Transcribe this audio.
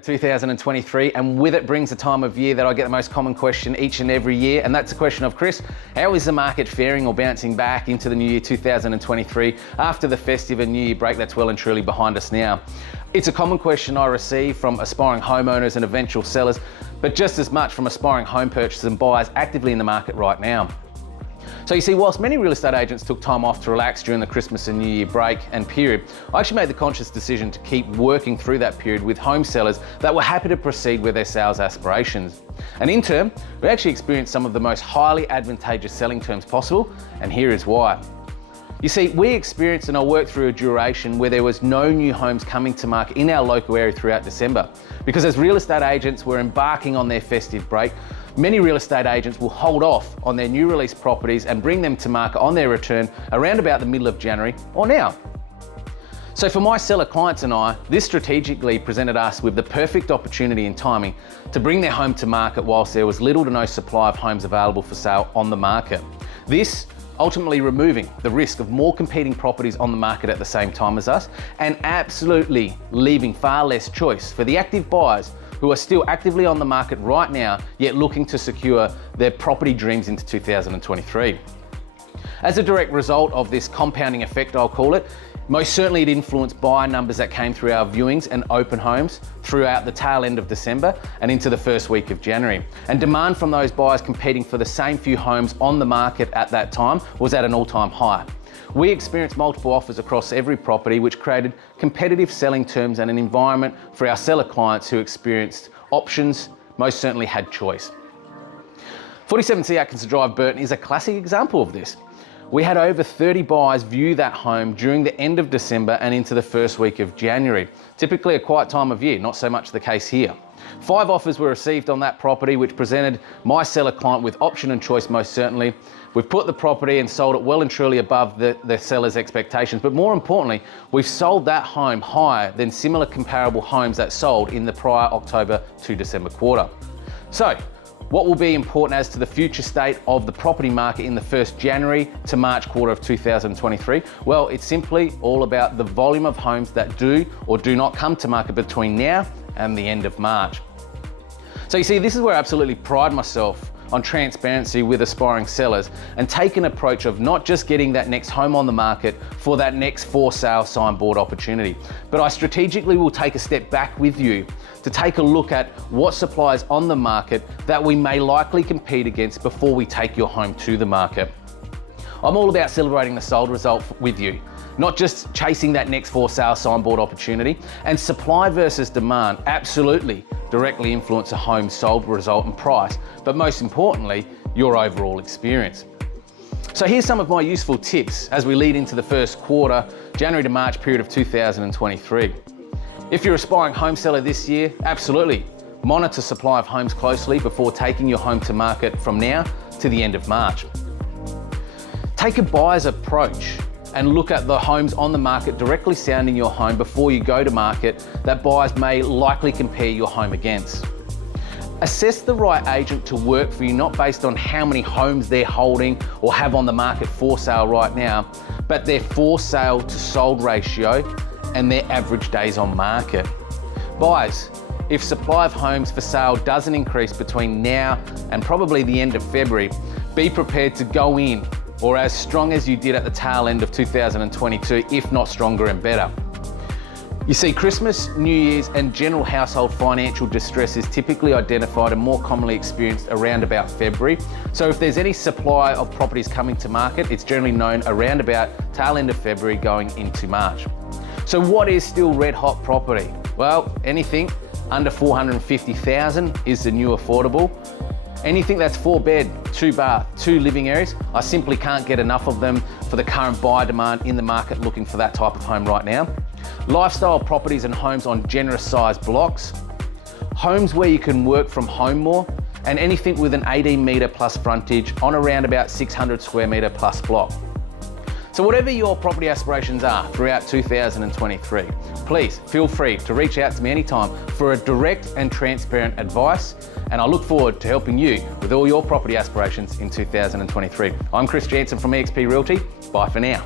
2023, and with it brings a time of year that I get the most common question each and every year, and that's the question of, Chris, how is the market faring or bouncing back into the new year 2023 after the festive and new year break that's well and truly behind us now? It's a common question I receive from aspiring homeowners and eventual sellers, but just as much from aspiring home purchasers and buyers actively in the market right now. So you see, whilst many real estate agents took time off to relax during the Christmas and New Year break and period, I actually made the conscious decision to keep working through that period with home sellers that were happy to proceed with their sales aspirations. And in turn, we actually experienced some of the most highly advantageous selling terms possible, and here is why. You see, we experienced, and I worked through a duration where there was no new homes coming to market in our local area throughout December. Because as real estate agents were embarking on their festive break, many real estate agents will hold off on their new release properties and bring them to market on their return around about the middle of January or now. So for my seller clients and I, this strategically presented us with the perfect opportunity and timing to bring their home to market whilst there was little to no supply of homes available for sale on the market. This ultimately removing the risk of more competing properties on the market at the same time as us, and absolutely leaving far less choice for the active buyers who are still actively on the market right now, yet looking to secure their property dreams into 2023. As a direct result of this compounding effect, I'll call it, most certainly it influenced buyer numbers that came through our viewings and open homes throughout the tail end of December and into the first week of January. And demand from those buyers competing for the same few homes on the market at that time was at an all-time high. We experienced multiple offers across every property, which created competitive selling terms and an environment for our seller clients who experienced options, most certainly had choice. 47C Atkinson Drive, Burton is a classic example of this. We had over 30 buyers view that home during the end of December and into the first week of January. Typically a quiet time of year, not so much the case here. 5 offers were received on that property, which presented my seller client with option and choice most certainly. We've put the property and sold it well and truly above the seller's expectations, but more importantly, we've sold that home higher than similar comparable homes that sold in the prior October to December quarter. So, what will be important as to the future state of the property market in the first January to March quarter of 2023? Well, it's simply all about the volume of homes that do or do not come to market between now and the end of March. So you see, this is where I absolutely pride myself on transparency with aspiring sellers and take an approach of not just getting that next home on the market for that next for sale signboard opportunity, but I strategically will take a step back with you to take a look at what supply is on the market that we may likely compete against before we take your home to the market. I'm all about celebrating the sold result with you, not just chasing that next for sale signboard opportunity, and supply versus demand absolutely directly influence a home sold result and price, but most importantly, your overall experience. So here's some of my useful tips as we lead into the first quarter, January to March period of 2023. If you're an aspiring home seller this year, absolutely monitor supply of homes closely before taking your home to market from now to the end of March. Take a buyer's approach and look at the homes on the market directly sounding your home before you go to market that buyers may likely compare your home against. Assess the right agent to work for you, not based on how many homes they're holding or have on the market for sale right now, but their for sale to sold ratio and their average days on market. Buyers, if supply of homes for sale doesn't increase between now and probably the end of February, be prepared to go in or as strong as you did at the tail end of 2022, if not stronger and better. You see, Christmas, New Year's, and general household financial distress is typically identified and more commonly experienced around about February. So if there's any supply of properties coming to market, it's generally known around about tail end of February going into March. So what is still red hot property? Well, anything under 450,000 is the new affordable. Anything that's 4 bed, 2 bath, 2 living areas, I simply can't get enough of them for the current buyer demand in the market looking for that type of home right now. Lifestyle properties and homes on generous sized blocks. Homes where you can work from home more, and anything with an 18 metre plus frontage on around about 600 square metre plus block. So whatever your property aspirations are throughout 2023, please feel free to reach out to me anytime for a direct and transparent advice, and I look forward to helping you with all your property aspirations in 2023. I'm Chris Jansen from eXp Realty. Bye for now.